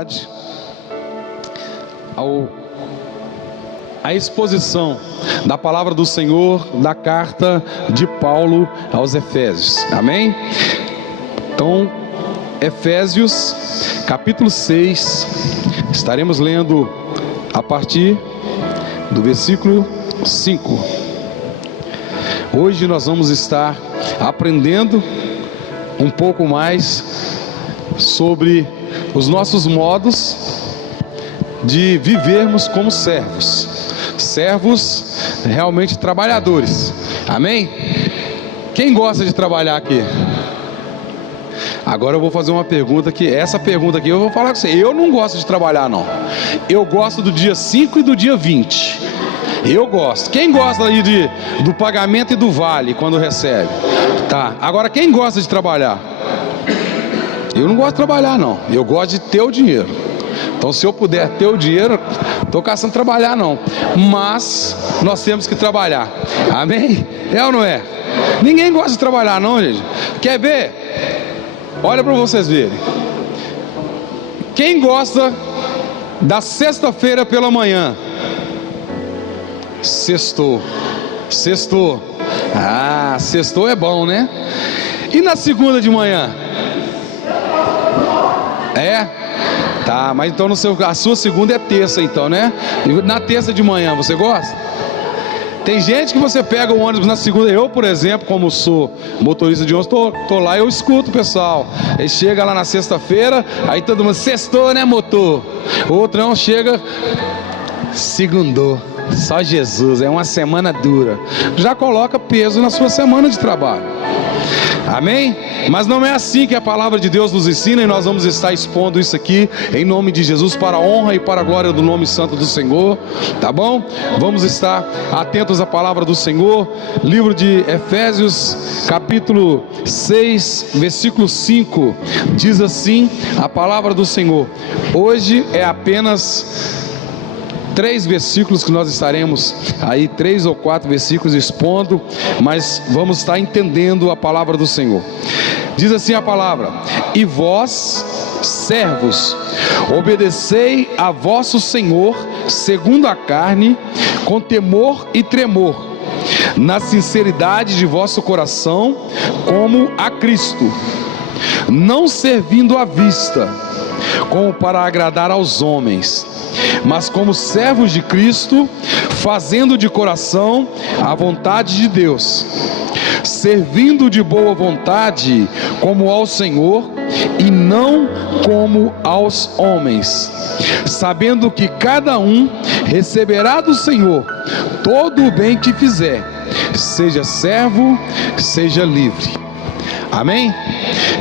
continuidade à exposição da palavra do Senhor, da carta de Paulo aos Efésios. Amém? Então, Efésios capítulo 6, estaremos lendo a partir do versículo 5. Hoje nós vamos estar aprendendo um pouco mais sobre os nossos modos de vivermos como servos realmente trabalhadores. Amém? Quem gosta de trabalhar aqui? Agora eu vou fazer uma pergunta que, essa pergunta aqui eu vou falar com você. Eu não gosto de trabalhar não. Eu gosto do dia 5 e do dia 20. Eu gosto. Quem gosta aí do pagamento e do vale quando recebe? Tá. Agora quem gosta de trabalhar? Eu não gosto de trabalhar não. Eu gosto de ter o dinheiro. Então se eu puder ter o dinheiro, estou caçando trabalhar não. Mas nós temos que trabalhar. Amém? É ou não é? Ninguém gosta de trabalhar não, gente. Quer ver? Olha para vocês verem. Quem gosta da sexta-feira pela manhã? Sextou. Ah, sextou é bom, né? E na segunda de manhã? É? Tá, mas então a sua segunda é terça então, né? E na terça de manhã você gosta? Tem gente que você pega o ônibus na segunda. Eu, por exemplo, como sou motorista de ônibus, tô lá e eu escuto o pessoal. Ele chega lá na sexta-feira, aí todo mundo, sextou, né, motor? O outro não, chega, segundou. Só Jesus, é uma semana dura. Já coloca peso na sua semana de trabalho. Amém? Mas não é assim que a palavra de Deus nos ensina, e nós vamos estar expondo isso aqui em nome de Jesus, para a honra e para a glória do nome santo do Senhor, tá bom? Vamos estar atentos à palavra do Senhor. Livro de Efésios capítulo 6 versículo 5 diz assim a palavra do Senhor. Hoje é apenas 3 versículos que nós estaremos aí, 3 ou 4 versículos expondo, mas vamos estar entendendo a palavra do Senhor. Diz assim a palavra: e vós, servos, obedecei a vosso Senhor segundo a carne, com temor e tremor, na sinceridade de vosso coração, como a Cristo, não servindo à vista, como para agradar aos homens, mas como servos de Cristo, fazendo de coração a vontade de Deus, servindo de boa vontade como ao Senhor e não como aos homens, sabendo que cada um receberá do Senhor todo o bem que fizer, seja servo, seja livre. Amém?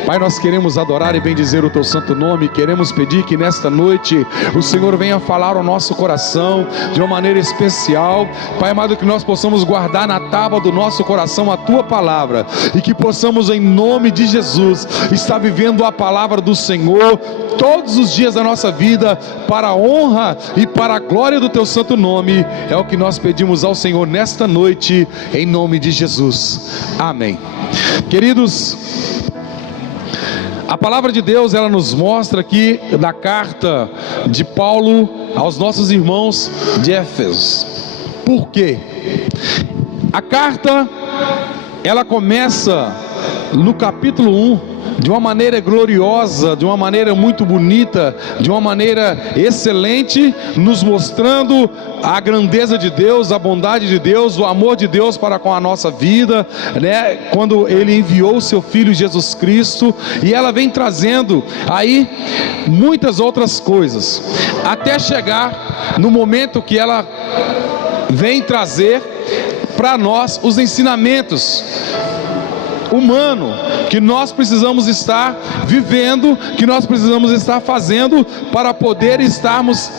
Pai, nós queremos adorar e bendizer o Teu santo nome. Queremos pedir que nesta noite o Senhor venha falar ao nosso coração de uma maneira especial. Pai amado, que nós possamos guardar na tábua do nosso coração a Tua palavra, e que possamos em nome de Jesus estar vivendo a palavra do Senhor todos os dias da nossa vida, para a honra e para a glória do Teu santo nome. É o que nós pedimos ao Senhor nesta noite, em nome de Jesus. Amém. Queridos, a palavra de Deus, ela nos mostra aqui da carta de Paulo aos nossos irmãos de Éfeso. Por quê? A carta, ela começa no capítulo 1 de uma maneira gloriosa, de uma maneira muito bonita, de uma maneira excelente, nos mostrando a grandeza de Deus, a bondade de Deus, o amor de Deus para com a nossa vida, né? Quando Ele enviou o Seu Filho Jesus Cristo, e ela vem trazendo aí muitas outras coisas, até chegar no momento que ela vem trazer para nós os ensinamentos humano que nós precisamos estar vivendo, que nós precisamos estar fazendo para poder estarmos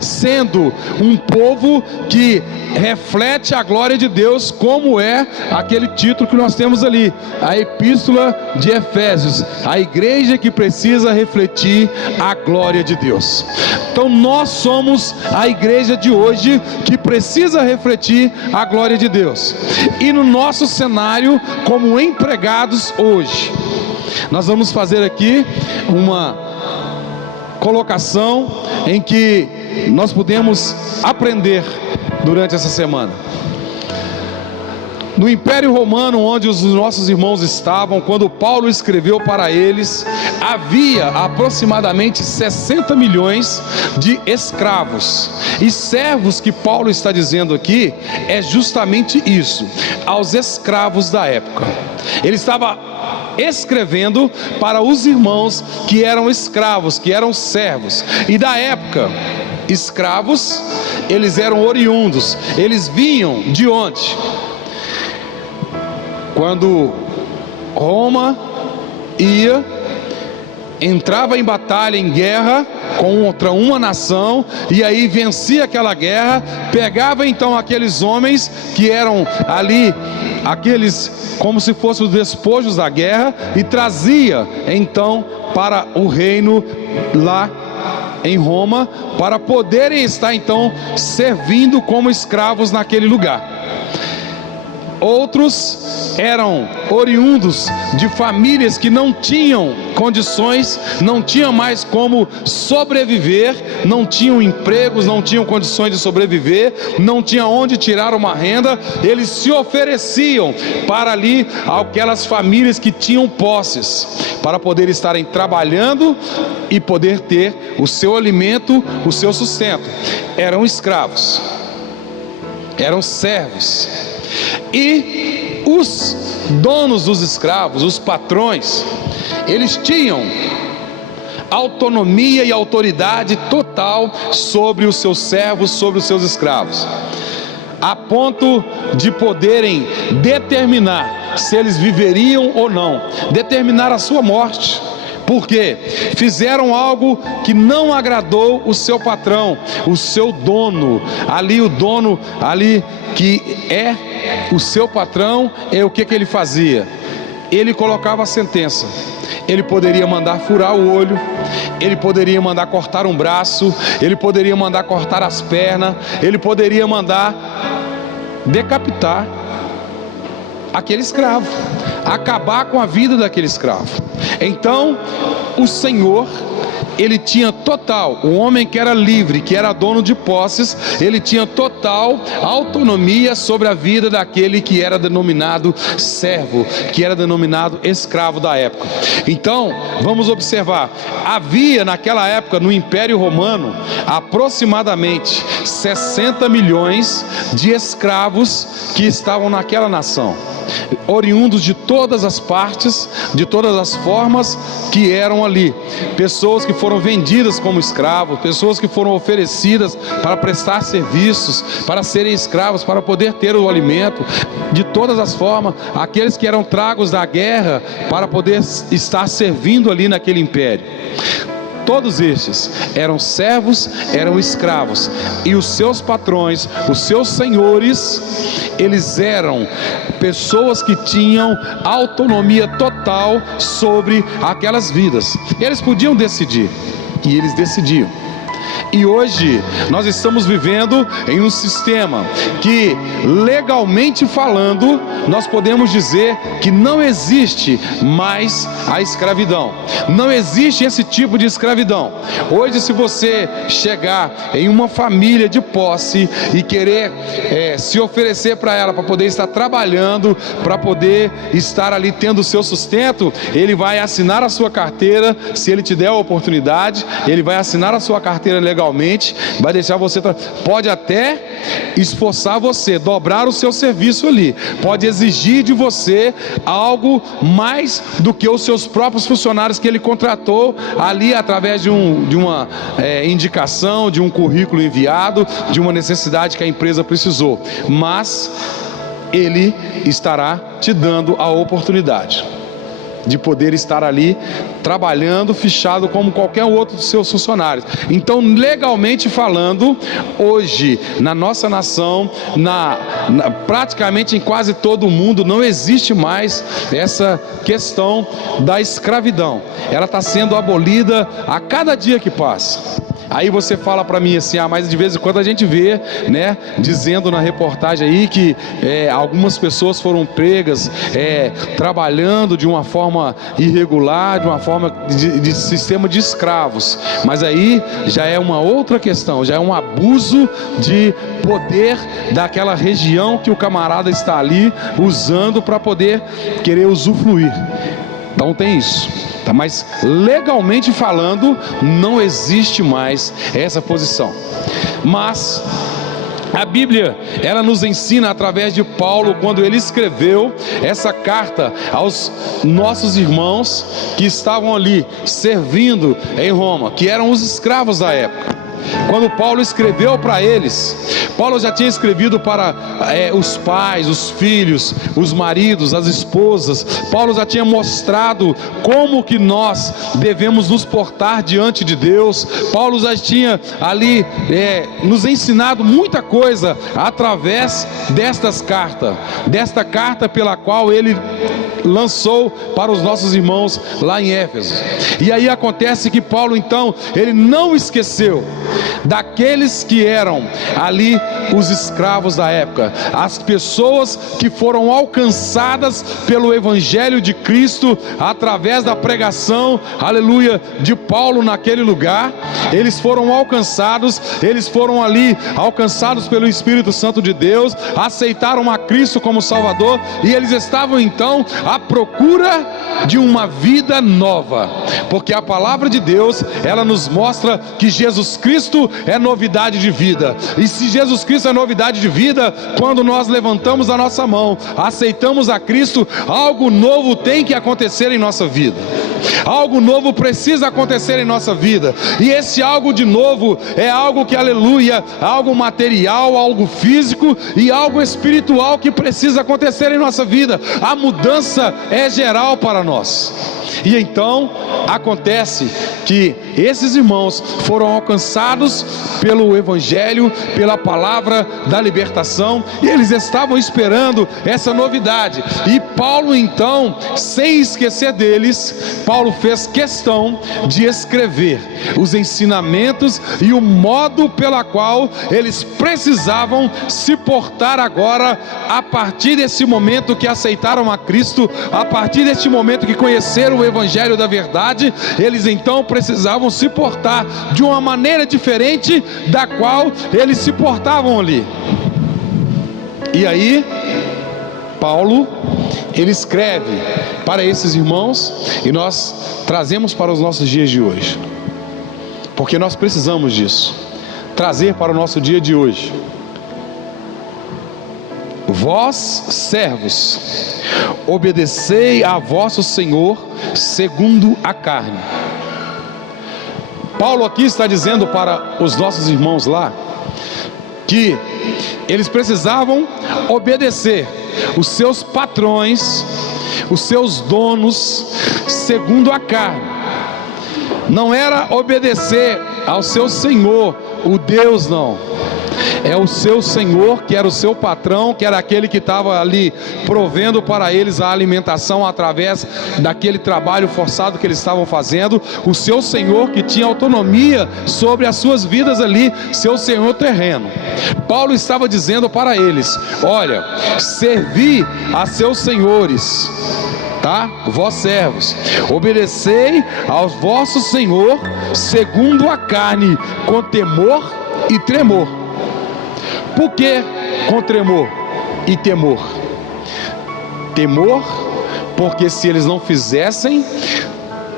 sendo um povo que reflete a glória de Deus, como é aquele título que nós temos ali, a Epístola de Efésios, a igreja que precisa refletir a glória de Deus. Então nós somos a igreja de hoje que precisa refletir a glória de Deus. E no nosso cenário, como empregados hoje, nós vamos fazer aqui uma colocação em que nós podemos aprender durante essa semana. No Império Romano, onde os nossos irmãos estavam, quando Paulo escreveu para eles, havia aproximadamente 60 milhões de escravos. E servos que Paulo está dizendo aqui é justamente isso, aos escravos da época. Ele estava escrevendo para os irmãos que eram escravos, que eram servos. E da época, escravos, eles eram oriundos, eles vinham de onde? Quando Roma entrava em batalha, em guerra contra uma nação, e aí vencia aquela guerra, pegava então aqueles homens que eram ali, aqueles como se fossem os despojos da guerra, e trazia então para o reino lá em Roma, para poderem estar então servindo como escravos naquele lugar. Outros eram oriundos de famílias que não tinham condições, não tinham mais como sobreviver, não tinham empregos, não tinham condições de sobreviver, não tinham onde tirar uma renda. Eles se ofereciam para ali aquelas famílias que tinham posses, para poder estarem trabalhando e poder ter o seu alimento, o seu sustento. Eram escravos, eram servos. E os donos dos escravos, os patrões, eles tinham autonomia e autoridade total sobre os seus servos, sobre os seus escravos, a ponto de poderem determinar se eles viveriam ou não, determinar a sua morte, porque fizeram algo que não agradou o seu patrão, o seu dono, ali o dono ali que é o seu patrão. O que ele fazia? Ele colocava a sentença. Ele poderia mandar furar o olho, ele poderia mandar cortar um braço, ele poderia mandar cortar as pernas, ele poderia mandar decapitar aquele escravo, acabar com a vida daquele escravo. Então o Senhor, ele tinha total, o homem que era livre, que era dono de posses, ele tinha total autonomia sobre a vida daquele que era denominado servo, que era denominado escravo da época. Então, vamos observar, havia naquela época no Império Romano aproximadamente 60 milhões de escravos que estavam naquela nação, oriundos de todas as partes, de todas as formas que eram ali, pessoas que foram vendidas como escravos, pessoas que foram oferecidas para prestar serviços, para serem escravos, para poder ter o alimento, de todas as formas, aqueles que eram tragos da guerra para poder estar servindo ali naquele império. Todos estes eram servos, eram escravos, e os seus patrões, os seus senhores, eles eram pessoas que tinham autonomia total sobre aquelas vidas. Eles podiam decidir, e eles decidiam. E hoje nós estamos vivendo em um sistema que, legalmente falando, nós podemos dizer que não existe mais a escravidão. Não existe esse tipo de escravidão. Hoje, se você chegar em uma família de posse e querer se oferecer para ela, para poder estar trabalhando, para poder estar ali tendo o seu sustento, ele vai assinar a sua carteira. Se ele te der a oportunidade, ele vai assinar a sua carteira legalmente, vai deixar você, pode até esforçar você, dobrar o seu serviço ali, pode exigir de você algo mais do que os seus próprios funcionários que ele contratou ali através de uma indicação, de um currículo enviado, de uma necessidade que a empresa precisou, mas ele estará te dando a oportunidade de poder estar ali trabalhando, fichado como qualquer outro dos seus funcionários. Então, legalmente falando, hoje na nossa nação, praticamente em quase todo o mundo, não existe mais essa questão da escravidão. Ela está sendo abolida a cada dia que passa. Aí você fala para mim assim, mas de vez em quando a gente vê, né, dizendo na reportagem aí que algumas pessoas foram pregas trabalhando de uma forma forma irregular, de uma forma de sistema de escravos. Mas aí já é uma outra questão, já é um abuso de poder daquela região que o camarada está ali usando para poder querer usufruir. Então tem isso, tá? Mas legalmente falando, não existe mais essa posição. Mas a Bíblia, ela nos ensina através de Paulo, quando ele escreveu essa carta aos nossos irmãos que estavam ali servindo em Roma, que eram os escravos da época. Quando Paulo escreveu para eles, Paulo já tinha escrevido para os pais, os filhos, os maridos, as esposas. Paulo já tinha mostrado como que nós devemos nos portar diante de Deus. Paulo já tinha ali nos ensinado muita coisa através desta carta pela qual ele lançou para os nossos irmãos lá em Éfeso. E aí acontece que Paulo então, ele não esqueceu daqueles que eram ali os escravos da época, as pessoas que foram alcançadas pelo Evangelho de Cristo, através da pregação, aleluia, de Paulo naquele lugar. Eles foram alcançados pelo Espírito Santo de Deus, aceitaram a Cristo como Salvador, e eles estavam então à procura de uma vida nova, porque a palavra de Deus, ela nos mostra que Jesus Cristo é novidade de vida. E se Jesus Cristo é novidade de vida, quando nós levantamos a nossa mão, aceitamos a Cristo, algo novo tem que acontecer em nossa vida. Algo novo precisa acontecer em nossa vida. E esse algo de novo é algo que, aleluia, algo material, algo físico e algo espiritual que precisa acontecer em nossa vida. A mudança é geral para nós. E então acontece que esses irmãos foram alcançados pelo Evangelho, pela palavra da libertação, e eles estavam esperando essa novidade. E Paulo então, sem esquecer deles, Paulo fez questão de escrever os ensinamentos e o modo pela qual eles precisavam se portar agora, a partir desse momento que aceitaram a Cristo, a partir deste momento que conheceram o Evangelho da verdade. Eles então precisavam se portar de uma maneira diferente da qual eles se portavam ali. E aí Paulo, ele escreve para esses irmãos, e nós trazemos para os nossos dias de hoje, porque nós precisamos disso, trazer para o nosso dia de hoje. Vós, servos, obedecei a vosso Senhor segundo a carne. Paulo aqui está dizendo para os nossos irmãos lá que eles precisavam obedecer os seus patrões, os seus donos, segundo a carne. Não era obedecer ao seu Senhor, o Deus, não. É o seu Senhor, que era o seu patrão, que era aquele que estava ali provendo para eles a alimentação através daquele trabalho forçado que eles estavam fazendo. O seu Senhor que tinha autonomia sobre as suas vidas ali, seu Senhor terreno. Paulo estava dizendo para eles: olha, servi a seus senhores, tá? Vós servos, obedecei ao vosso Senhor segundo a carne, com temor e tremor. Por que com tremor e temor? Temor, porque se eles não fizessem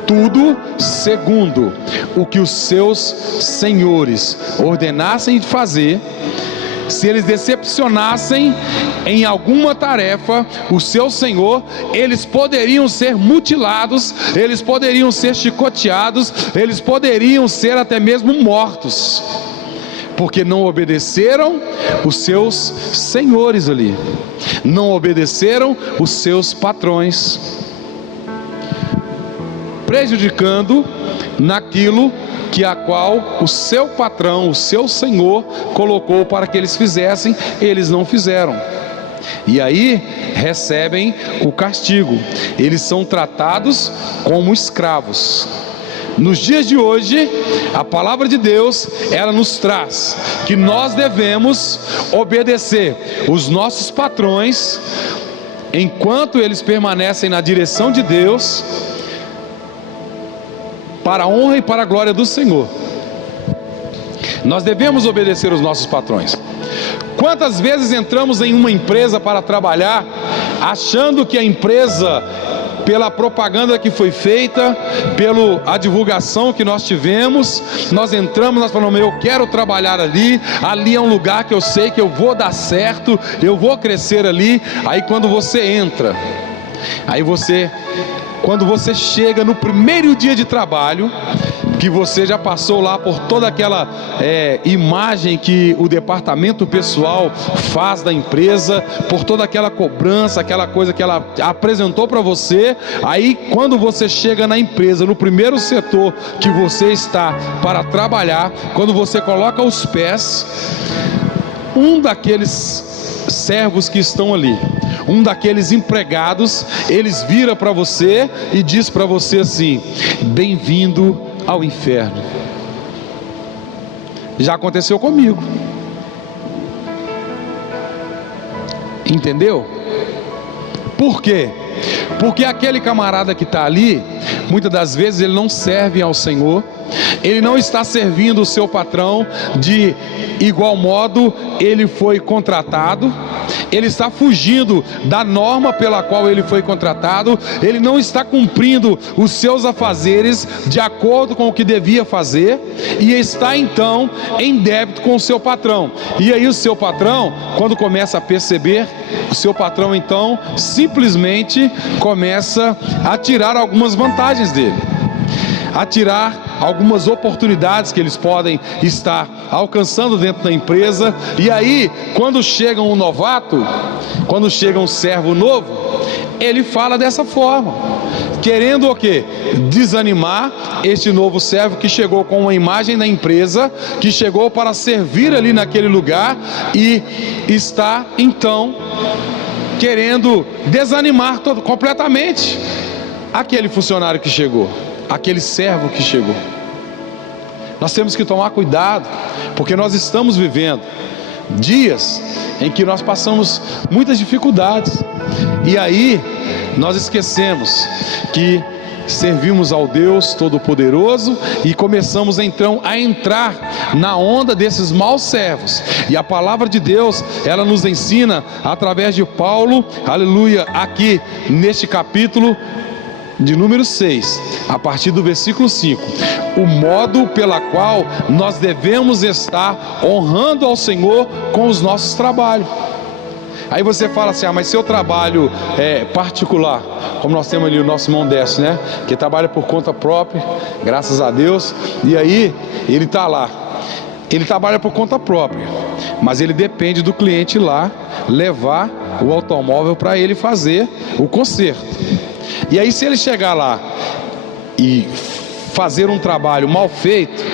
tudo segundo o que os seus senhores ordenassem de fazer, se eles decepcionassem em alguma tarefa o seu Senhor, eles poderiam ser mutilados, eles poderiam ser chicoteados, eles poderiam ser até mesmo mortos, porque não obedeceram os seus senhores ali, não obedeceram os seus patrões, prejudicando naquilo que a qual o seu patrão, o seu senhor colocou para que eles fizessem, eles não fizeram. E aí recebem o castigo, eles são tratados como escravos. Nos dias de hoje, a palavra de Deus, ela nos traz que nós devemos obedecer os nossos patrões enquanto eles permanecem na direção de Deus, para a honra e para a glória do Senhor. Nós devemos obedecer os nossos patrões. Quantas vezes entramos em uma empresa para trabalhar, achando que a empresa, pela propaganda que foi feita, pela divulgação que nós tivemos, nós entramos, nós falamos, eu quero trabalhar ali, ali é um lugar que eu sei que eu vou dar certo, eu vou crescer ali. Aí quando você entra, quando você chega no primeiro dia de trabalho, que você já passou lá por toda aquela imagem que o departamento pessoal faz da empresa, por toda aquela cobrança, aquela coisa que ela apresentou para você. Aí quando você chega na empresa, no primeiro setor que você está para trabalhar, quando você coloca os pés, um daqueles servos que estão ali, um daqueles empregados, eles vira para você e diz para você assim: bem-vindo ao inferno. Já aconteceu comigo. Entendeu? Por quê? Porque aquele camarada que está ali, muitas das vezes ele não serve ao Senhor, ele não está servindo o seu patrão de igual modo ele foi contratado, ele está fugindo da norma pela qual ele foi contratado, ele não está cumprindo os seus afazeres de acordo com o que devia fazer, e está então em débito com o seu patrão. E aí o seu patrão, quando começa a perceber, o seu patrão então simplesmente começa a tirar algumas vantagens dele, a tirar algumas oportunidades que eles podem estar alcançando dentro da empresa. E aí, quando chega um novato, quando chega um servo novo, ele fala dessa forma, querendo o quê? Desanimar este novo servo que chegou com uma imagem da empresa, que chegou para servir ali naquele lugar, e está então querendo desanimar completamente aquele funcionário que chegou, aquele servo que chegou. Nós temos que tomar cuidado, porque nós estamos vivendo dias em que nós passamos muitas dificuldades, e aí nós esquecemos que servimos ao Deus Todo-Poderoso e começamos então a entrar na onda desses maus servos. E a palavra de Deus, ela nos ensina através de Paulo, aleluia, aqui neste capítulo de número 6, a partir do versículo 5, o modo pela qual nós devemos estar honrando ao Senhor com os nossos trabalhos. Aí você fala assim: ah, mas seu trabalho é particular, como nós temos ali o nosso irmão Décio, né? Que trabalha por conta própria, graças a Deus. E aí, ele está lá, ele trabalha por conta própria, mas ele depende do cliente lá levar o automóvel para ele fazer o conserto. E aí, se ele chegar lá e fazer um trabalho mal feito,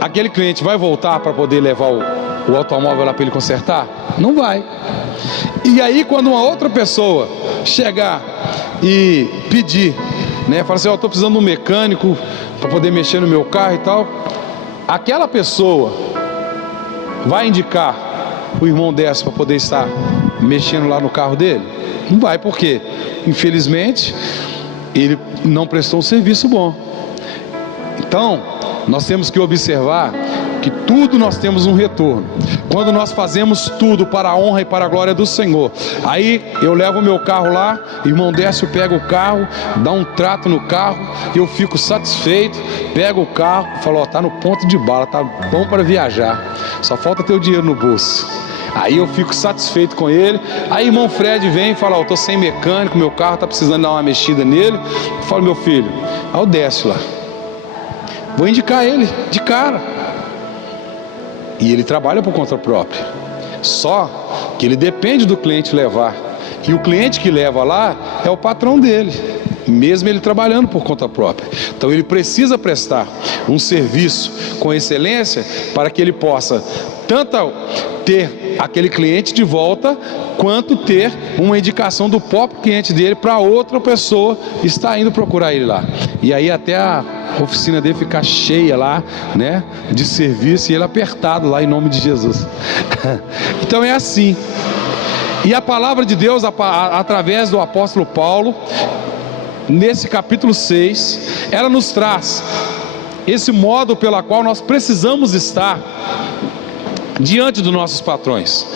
aquele cliente vai voltar para poder levar o automóvel lá para ele consertar? Não vai. E aí, quando uma outra pessoa chegar e pedir, né, falar assim: eu estou precisando de um mecânico para poder mexer no meu carro e tal, aquela pessoa vai indicar o irmão Décio para poder estar mexendo lá no carro dele? Não vai, porque infelizmente ele não prestou um serviço bom. Então nós temos que observar que tudo nós temos um retorno. Quando nós fazemos tudo para a honra e para a glória do Senhor, aí eu levo o meu carro lá, irmão Décio pega o carro, dá um trato no carro, eu fico satisfeito, pego o carro, falo: ó, tá no ponto de bala, tá bom para viajar, só falta ter o dinheiro no bolso. Aí eu fico satisfeito com ele. Aí irmão Fred vem e fala: ó, eu tô sem mecânico, meu carro tá precisando dar uma mexida nele. Eu falo: meu filho, é o Décio lá, vou indicar ele de cara. E ele trabalha por conta própria, só que ele depende do cliente levar, e o cliente que leva lá é o patrão dele, mesmo ele trabalhando por conta própria. Então ele precisa prestar um serviço com excelência para que ele possa tanto ter aquele cliente de volta, quanto ter uma indicação do próprio cliente dele para outra pessoa estar indo procurar ele lá. E aí até a oficina dele ficar cheia lá, né, de serviço, e ele apertado lá em nome de Jesus. Então é assim. E a palavra de Deus, através do apóstolo Paulo, nesse capítulo 6, ela nos traz esse modo pelo qual nós precisamos estar diante dos nossos patrões,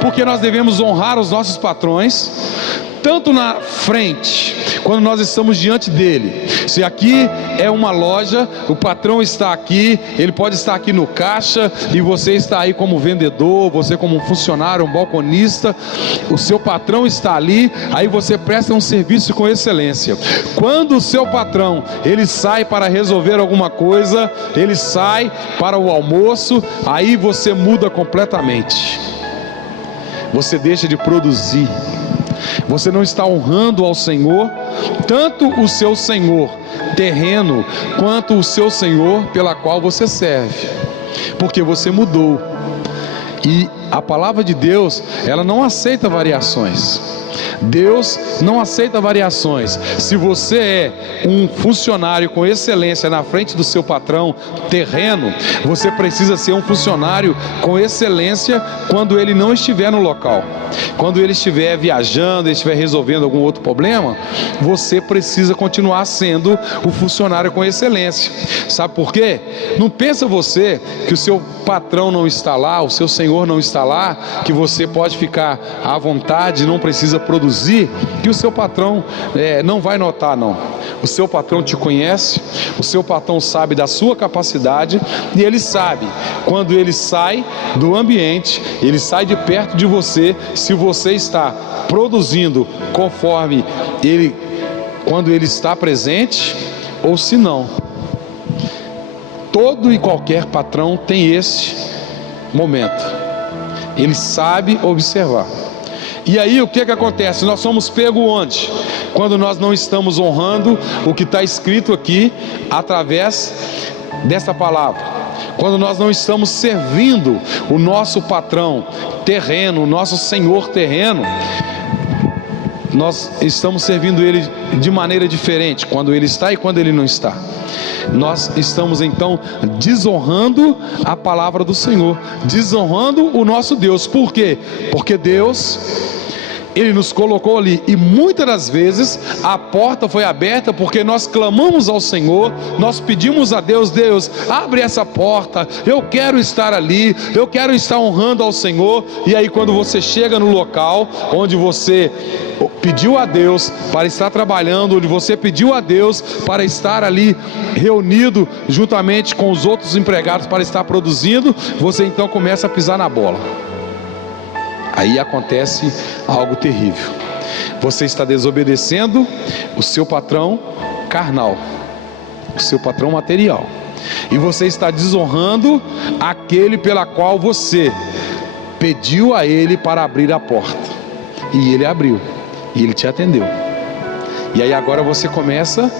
porque nós devemos honrar os nossos patrões, tanto na frente, quando nós estamos diante dele. Se aqui é uma loja, o patrão está aqui, ele pode estar aqui no caixa, e você está aí como vendedor, você como um funcionário, um balconista, o seu patrão está ali, aí você presta um serviço com excelência. Quando o seu patrão, ele sai para resolver alguma coisa, ele sai para o almoço, aí você muda completamente, você deixa de produzir, você não está honrando ao Senhor, tanto o seu Senhor terreno, quanto o seu Senhor pela qual você serve, porque você mudou. E a palavra de Deus, ela não aceita variações. Deus não aceita variações. Se você é um funcionário com excelência na frente do seu patrão terreno, você precisa ser um funcionário com excelência quando ele não estiver no local. Quando ele estiver viajando, ele estiver resolvendo algum outro problema, você precisa continuar sendo o funcionário com excelência. Sabe por quê? Não pensa você que o seu patrão não está lá, o seu senhor não está lá, que você pode ficar à vontade, não precisa produzir, que o seu patrão não vai notar, não. O seu patrão te conhece, o seu patrão sabe da sua capacidade, e ele sabe quando ele sai do ambiente, ele sai de perto de você, se você está produzindo conforme ele, quando ele está presente, ou se não. Todo e qualquer patrão tem esse momento, ele sabe observar. E aí o que acontece? Nós somos pegos onde? Quando nós não estamos honrando o que está escrito aqui através dessa palavra, quando nós não estamos servindo o nosso patrão terreno, o nosso senhor terreno, nós estamos servindo ele de maneira diferente, quando ele está e quando ele não está. Nós estamos então desonrando a palavra do Senhor, desonrando o nosso Deus. Por quê? Porque Deus, Ele nos colocou ali, e muitas das vezes a porta foi aberta porque nós clamamos ao Senhor, nós pedimos a Deus: Deus, abre essa porta, eu quero estar ali, eu quero estar honrando ao Senhor. E aí quando você chega no local onde você pediu a Deus para estar trabalhando, onde você pediu a Deus para estar ali reunido juntamente com os outros empregados para estar produzindo, você então começa a pisar na bola. Aí acontece algo terrível. Você está desobedecendo o seu patrão carnal, o seu patrão material, e você está desonrando aquele pela qual você pediu a ele para abrir a porta, e ele abriu, e ele te atendeu. E aí agora você começa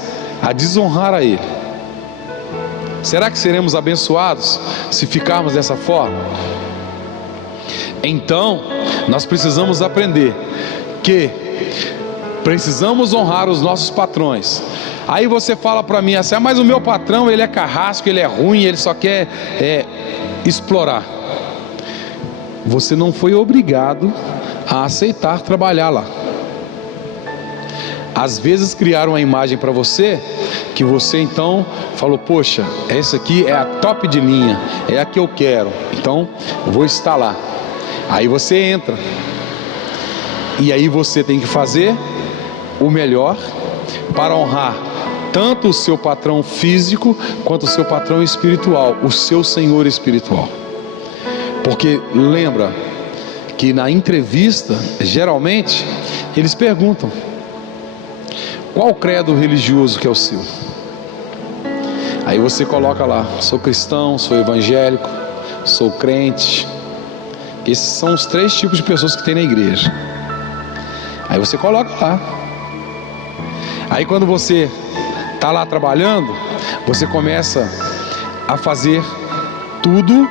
a desonrar a ele. Será que seremos abençoados se ficarmos dessa forma? Então nós precisamos aprender que precisamos honrar os nossos patrões. Aí você fala para mim assim: mas o meu patrão, ele é carrasco, ele é ruim, ele só quer explorar. Você não foi obrigado a aceitar trabalhar lá. Às vezes criaram uma imagem para você, que você então falou: poxa, essa aqui é a top de linha, é a que eu quero, então eu vou estar lá. Aí você entra, e aí você tem que fazer o melhor para honrar tanto o seu patrão físico quanto o seu patrão espiritual, o seu senhor espiritual. Porque lembra que na entrevista, geralmente, eles perguntam: qual credo religioso que é o seu? Aí você coloca lá: sou cristão, sou evangélico, sou crente. Esses são os 3 tipos de pessoas que tem na igreja. Aí você coloca lá. Aí quando você está lá trabalhando, você começa a fazer tudo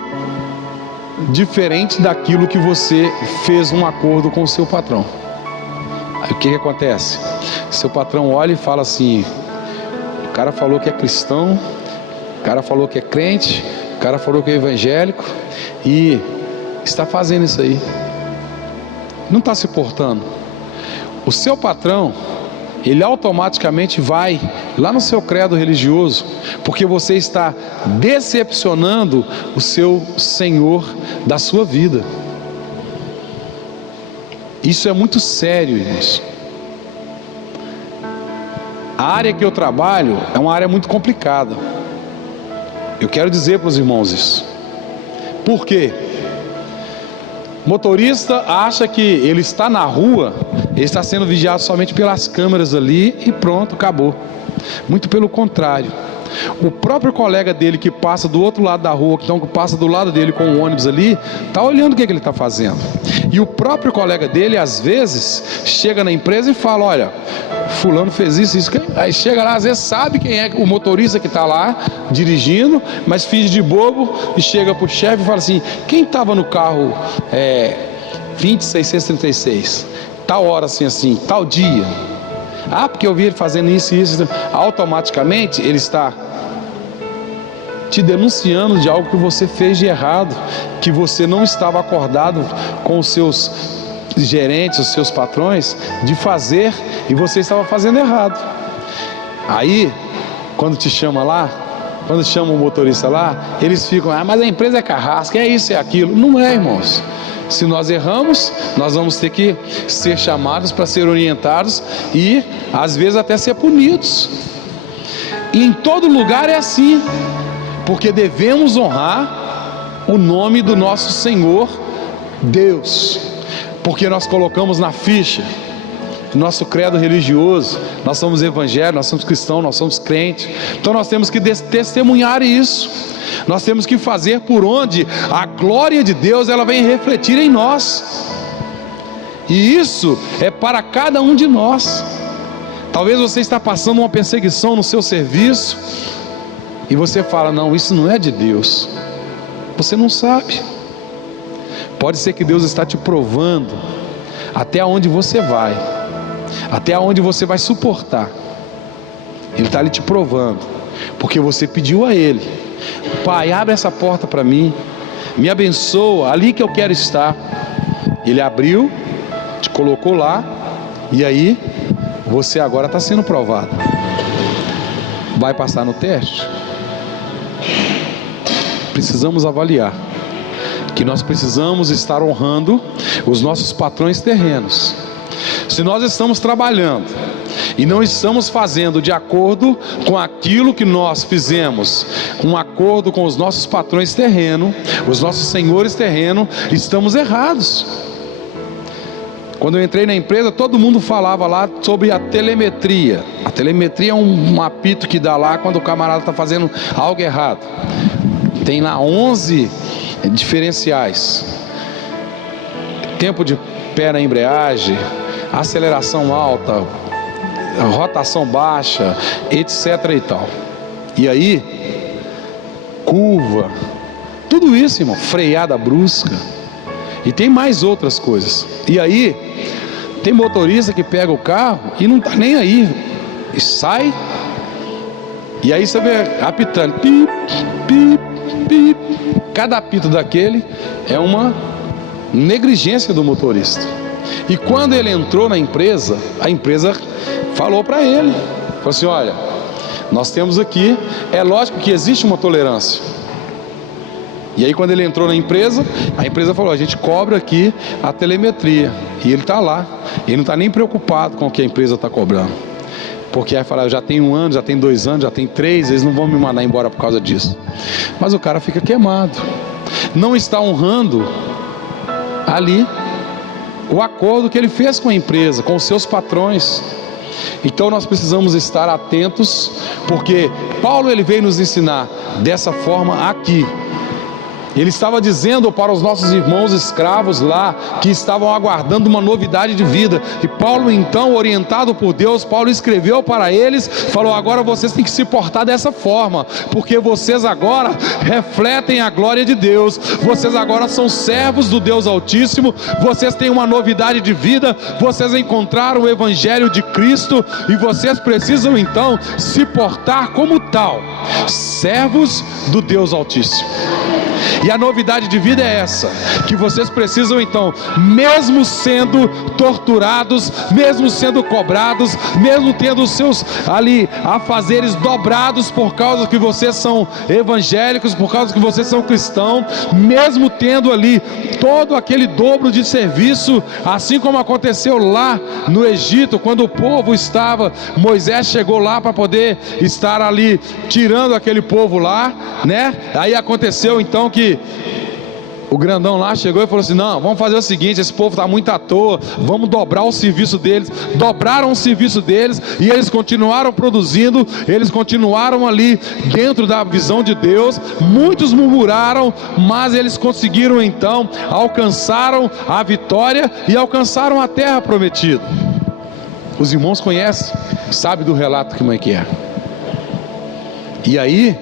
diferente daquilo que você fez um acordo com o seu patrão. Aí o que acontece? Seu patrão olha e fala assim: o cara falou que é cristão, o cara falou que é crente, o cara falou que é evangélico, e está fazendo isso aí. não está se portando, o seu patrão, ele automaticamente vai lá no seu credo religioso, porque você está decepcionando o seu Senhor da sua vida. Isso é muito sério, irmãos. A área que eu trabalho é uma área muito complicada. Eu quero dizer para os irmãos isso. Por quê? Motorista acha que ele está na rua, ele está sendo vigiado somente pelas câmeras ali e pronto, acabou. Muito pelo contrário. O próprio colega dele que passa do outro lado da rua, então que passa do lado dele com o ônibus ali, está olhando o que ele está fazendo. E o próprio colega dele, às vezes, chega na empresa e fala: olha, fulano fez isso. Aí chega lá, às vezes sabe quem é o motorista que está lá dirigindo, mas finge de bobo e chega para o chefe e fala assim: quem estava no carro 20636? Tal hora assim, tal dia. Ah, porque eu vi ele fazendo isso e isso. Automaticamente ele está te denunciando de algo que você fez de errado, que você não estava acordado com os seus gerentes, os seus patrões, de fazer, e você estava fazendo errado. Aí, quando te chama lá, quando chama o motorista lá, eles ficam: ah, mas a empresa é carrasca, é isso, é aquilo. Não é, irmãos. Se nós erramos, nós vamos ter que ser chamados para ser orientados e às vezes até ser punidos. E em todo lugar é assim, porque devemos honrar o nome do nosso Senhor Deus, porque nós colocamos na ficha, nosso credo religioso, nós somos evangélicos, nós somos cristãos, nós somos crentes. Então nós temos que testemunhar isso. Nós temos que fazer por onde a glória de Deus ela vem refletir em nós. E isso é para cada um de nós. Talvez você está passando uma perseguição no seu serviço e você fala: não, isso não é de Deus. Você não sabe. Pode ser que Deus está te provando até onde você vai, até onde você vai suportar. Ele está ali te provando, porque você pediu a Ele: Pai, abre essa porta para mim, me abençoa, ali que eu quero estar. Ele abriu, te colocou lá, e aí você agora está sendo provado. Vai passar no teste? Precisamos avaliar que nós precisamos estar honrando os nossos patrões terrenos. Se nós estamos trabalhando e não estamos fazendo de acordo com aquilo que nós fizemos, um acordo com os nossos patrões terrenos, os nossos senhores terrenos, estamos errados. Quando eu entrei na empresa, todo mundo falava lá sobre a telemetria. A telemetria é um apito que dá lá quando o camarada está fazendo algo errado. Tem lá 11 diferenciais: tempo de pé na embreagem, aceleração alta, rotação baixa, etc e tal. E aí, curva, tudo isso, irmão, freada brusca, e tem mais outras coisas. E aí, tem motorista que pega o carro e não tá nem aí, e sai, e aí você vê apitando, pip, pip, pip. Cada apito daquele é uma negligência do motorista. E quando ele entrou na empresa, a empresa falou para ele, falou assim: olha, nós temos aqui, é lógico que existe uma tolerância. E aí quando ele entrou na empresa, a empresa falou: a gente cobra aqui a telemetria. E ele está lá, ele não está nem preocupado com o que a empresa está cobrando, porque aí fala: eu já tenho 1 ano, já tenho 2 anos, já tenho 3, eles não vão me mandar embora por causa disso. Mas o cara fica queimado, não está honrando ali o acordo que ele fez com a empresa, com os seus patrões. Então nós precisamos estar atentos, porque Paulo ele veio nos ensinar dessa forma aqui. Ele estava dizendo para os nossos irmãos escravos lá, que estavam aguardando uma novidade de vida, e Paulo então, orientado por Deus, Paulo escreveu para eles, falou: agora vocês têm que se portar dessa forma, porque vocês agora refletem a glória de Deus, vocês agora são servos do Deus Altíssimo, vocês têm uma novidade de vida, vocês encontraram o Evangelho de Cristo, e vocês precisam então se portar como tal, servos do Deus Altíssimo. E a novidade de vida é essa, que vocês precisam então, mesmo sendo torturados, mesmo sendo cobrados, mesmo tendo os seus ali afazeres dobrados por causa que vocês são evangélicos, por causa que vocês são cristãos, mesmo tendo ali todo aquele dobro de serviço, assim como aconteceu lá no Egito, quando o povo estava, Moisés chegou lá para poder estar ali tirando aquele povo lá, né? Aí aconteceu então que o grandão lá chegou e falou assim: não, vamos fazer o seguinte, esse povo está muito à toa, vamos dobrar o serviço deles. Dobraram o serviço deles e eles continuaram produzindo, eles continuaram ali dentro da visão de Deus. Muitos murmuraram, mas eles conseguiram então, alcançaram a vitória e alcançaram a terra prometida. Os irmãos conhecem, sabem do relato como é que é. E aí,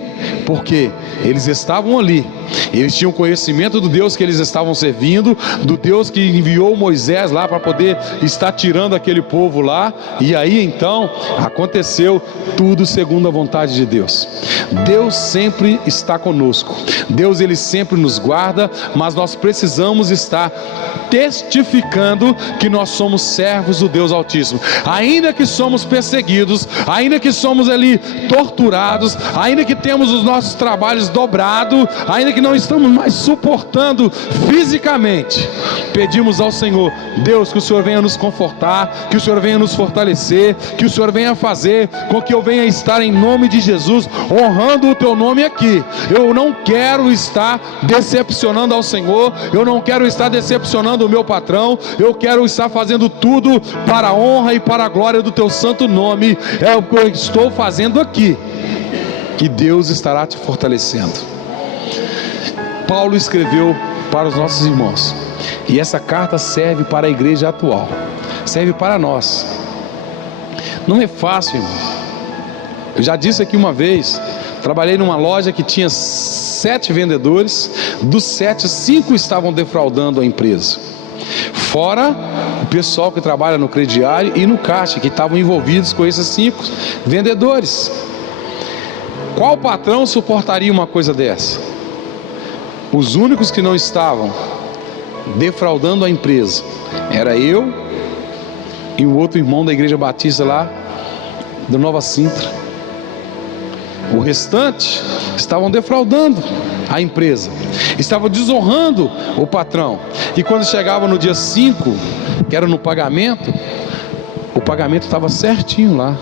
porque eles estavam ali, eles tinham conhecimento do Deus que eles estavam servindo, do Deus que enviou Moisés lá para poder estar tirando aquele povo lá. E aí então aconteceu tudo segundo a vontade de Deus. Deus sempre está conosco, Deus ele sempre nos guarda, mas nós precisamos estar testificando que nós somos servos do Deus Altíssimo, ainda que somos perseguidos, ainda que somos ali torturados, ainda que temos os nossos trabalhos dobrados, ainda que não estamos mais suportando fisicamente, pedimos ao Senhor, Deus, que o Senhor venha nos confortar, que o Senhor venha nos fortalecer, que o Senhor venha fazer com que eu venha estar em nome de Jesus, honrando o teu nome aqui. Eu não quero estar decepcionando ao Senhor, eu não quero estar decepcionando o meu patrão, eu quero estar fazendo tudo para a honra e para a glória do teu santo nome. É o que eu estou fazendo aqui, e Deus estará te fortalecendo. Paulo escreveu para os nossos irmãos, e essa carta serve para a igreja atual, serve para nós. Não é fácil, irmão. Eu já disse aqui uma vez, trabalhei numa loja que tinha 7 vendedores, dos 7, 5 estavam defraudando a empresa, fora o pessoal que trabalha no crediário e no caixa, que estavam envolvidos com esses 5 vendedores. Qual patrão suportaria uma coisa dessa? Os únicos que não estavam defraudando a empresa era eu e o outro irmão da igreja batista lá da Nova Sintra. O restante estavam defraudando a empresa, estavam desonrando o patrão. E quando chegava no dia 5, que era no pagamento, o pagamento estava certinho lá.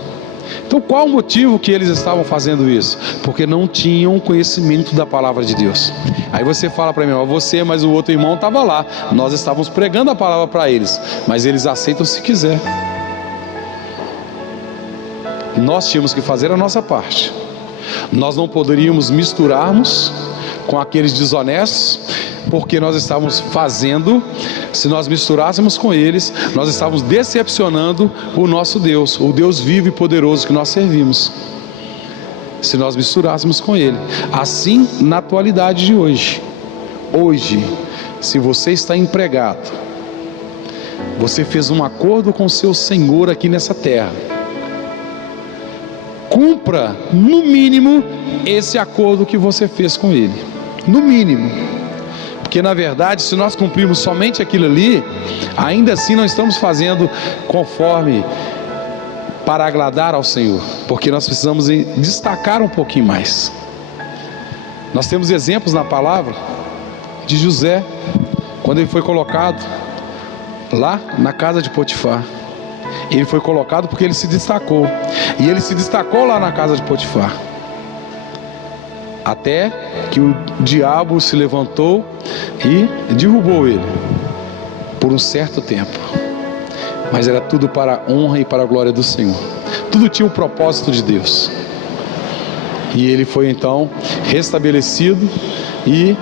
Então qual o motivo que eles estavam fazendo isso? Porque não tinham conhecimento da palavra de Deus. Aí você fala para mim, ó, você, mas o outro irmão estava lá, nós estávamos pregando a palavra para eles, mas eles aceitam se quiser. Nós tínhamos que fazer a nossa parte. Nós não poderíamos misturarmos com aqueles desonestos, porque nós estávamos fazendo, se nós misturássemos com eles, nós estávamos decepcionando o nosso Deus, o Deus vivo e poderoso que nós servimos, se nós misturássemos com ele. Assim na atualidade de hoje, se você está empregado, você fez um acordo com o seu Senhor aqui nessa terra, cumpra no mínimo esse acordo que você fez com ele, no mínimo. Porque na verdade, se nós cumprirmos somente aquilo ali, ainda assim não estamos fazendo conforme para agradar ao Senhor, porque nós precisamos destacar um pouquinho mais. Nós temos exemplos na palavra de José, quando ele foi colocado lá na casa de Potifar. Ele foi colocado porque ele se destacou, e ele se destacou lá na casa de Potifar, até que o diabo se levantou e derrubou ele por um certo tempo. Mas era tudo para a honra e para a glória do Senhor. Tudo tinha um propósito de Deus. E ele foi então restabelecido e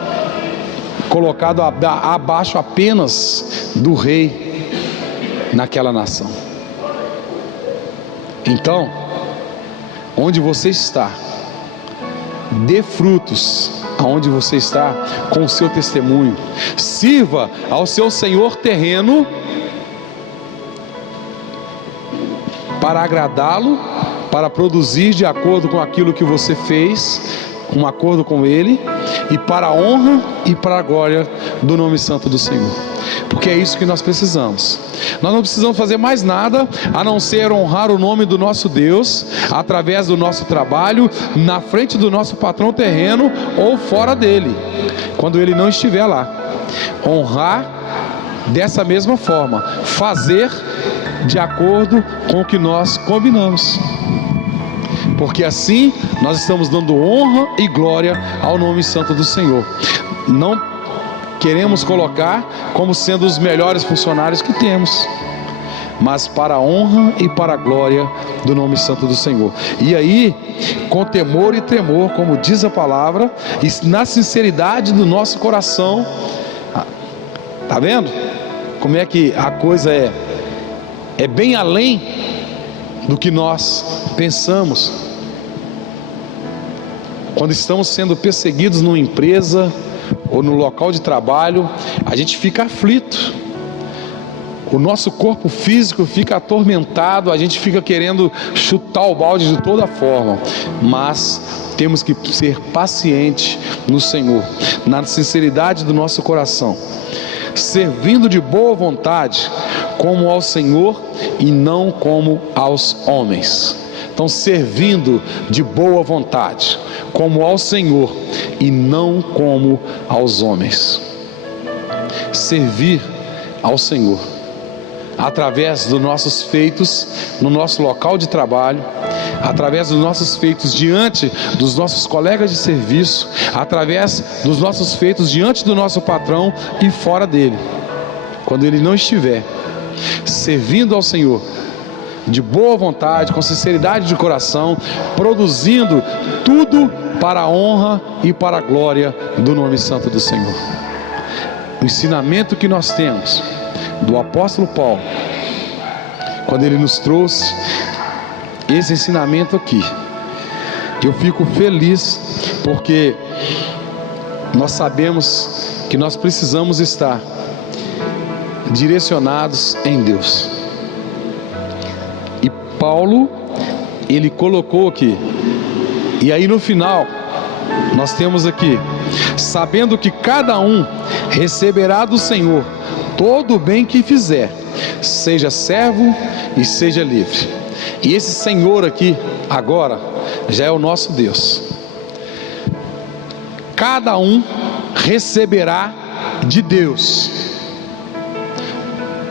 colocado abaixo apenas do rei naquela nação. Então, onde você está, dê frutos aonde você está com o seu testemunho. Sirva ao seu senhor terreno para agradá-lo, para produzir de acordo com aquilo que você fez, um acordo com ele, e para a honra e para a glória do nome santo do Senhor. Porque é isso que nós precisamos. Nós não precisamos fazer mais nada a não ser honrar o nome do nosso Deus através do nosso trabalho, na frente do nosso patrão terreno ou fora dele, quando ele não estiver lá. Honrar dessa mesma forma, fazer de acordo com o que nós combinamos, porque assim nós estamos dando honra e glória ao nome santo do Senhor. Não queremos colocar como sendo os melhores funcionários que temos, mas para a honra e para a glória do nome santo do Senhor. E aí, com temor e tremor, como diz a palavra, e na sinceridade do nosso coração. Tá vendo como é que a coisa é bem além do que nós pensamos? Quando estamos sendo perseguidos numa empresa ou no local de trabalho, a gente fica aflito, o nosso corpo físico fica atormentado, a gente fica querendo chutar o balde de toda forma, mas temos que ser pacientes no Senhor, na sinceridade do nosso coração, servindo de boa vontade como ao Senhor e não como aos homens. Então, servindo de boa vontade como ao Senhor e não como aos homens. Servir ao Senhor através dos nossos feitos no nosso local de trabalho, através dos nossos feitos diante dos nossos colegas de serviço, através dos nossos feitos diante do nosso patrão e fora dele, quando ele não estiver, servindo ao Senhor de boa vontade, com sinceridade de coração, produzindo tudo para a honra e para a glória do nome santo do Senhor. O ensinamento que nós temos do apóstolo Paulo, quando ele nos trouxe esse ensinamento aqui, eu fico feliz, porque nós sabemos que nós precisamos estar direcionados em Deus. E Paulo, ele colocou aqui, e aí no final nós temos aqui: sabendo que cada um receberá do Senhor todo o bem que fizer, seja servo e seja livre. E esse Senhor aqui, agora, já é o nosso Deus. Cada um receberá de Deus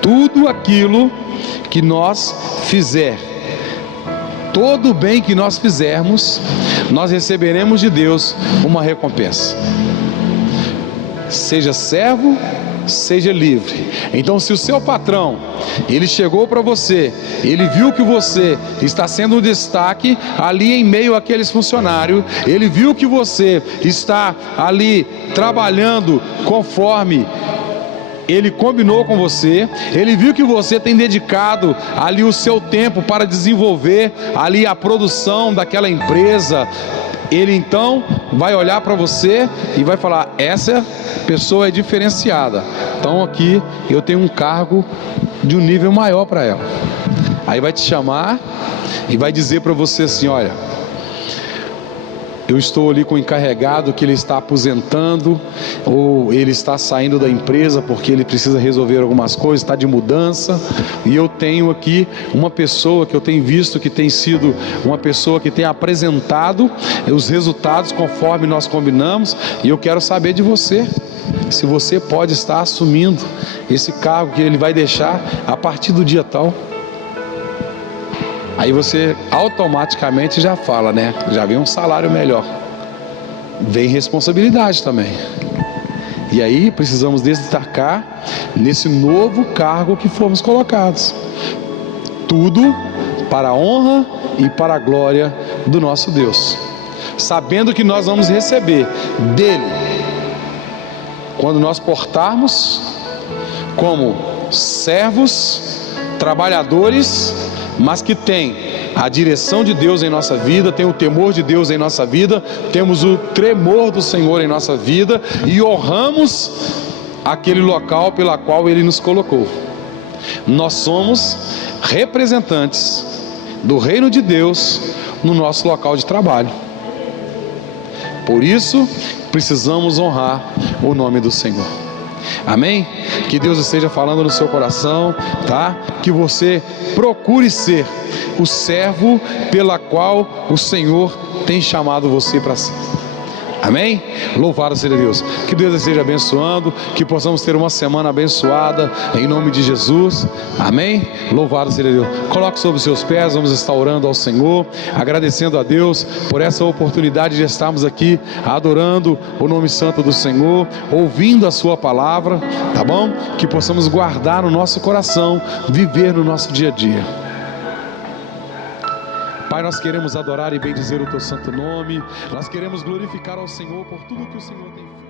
tudo aquilo que nós fizer. Todo o bem que nós fizermos, nós receberemos de Deus uma recompensa. Seja servo, seja livre. Então, se o seu patrão, ele chegou para você, ele viu que você está sendo um destaque ali em meio àqueles funcionários, ele viu que você está ali trabalhando conforme ele combinou com você, ele viu que você tem dedicado ali o seu tempo para desenvolver ali a produção daquela empresa, ele então vai olhar para você e vai falar: essa pessoa é diferenciada, então aqui eu tenho um cargo de um nível maior para ela. Aí vai te chamar e vai dizer para você assim: olha, eu estou ali com o encarregado que ele está aposentando, ou ele está saindo da empresa porque ele precisa resolver algumas coisas, está de mudança, e eu tenho aqui uma pessoa que eu tenho visto que tem sido uma pessoa que tem apresentado os resultados conforme nós combinamos, e eu quero saber de você, se você pode estar assumindo esse cargo que ele vai deixar a partir do dia tal. Aí você automaticamente já fala, né? Já vem um salário melhor, vem responsabilidade também. E aí precisamos destacar nesse novo cargo que fomos colocados. Tudo para a honra e para a glória do nosso Deus, sabendo que nós vamos receber dele quando nós portarmos como servos, trabalhadores, mas que tem a direção de Deus em nossa vida, tem o temor de Deus em nossa vida, temos o tremor do Senhor em nossa vida e honramos aquele local pela qual Ele nos colocou. Nós somos representantes do reino de Deus no nosso local de trabalho. Por isso, precisamos honrar o nome do Senhor. Amém? Que Deus esteja falando no seu coração, tá? Que você procure ser o servo pela qual o Senhor tem chamado você para si. Amém? Louvado seja Deus. Que Deus esteja abençoando, que possamos ter uma semana abençoada em nome de Jesus. Amém? Louvado seja Deus. Coloque sobre os seus pés, vamos estar orando ao Senhor, agradecendo a Deus por essa oportunidade de estarmos aqui adorando o nome santo do Senhor, ouvindo a sua palavra, tá bom? Que possamos guardar no nosso coração, viver no nosso dia a dia. Pai, nós queremos adorar e bendizer o Teu santo nome, nós queremos glorificar ao Senhor por tudo que o Senhor tem feito.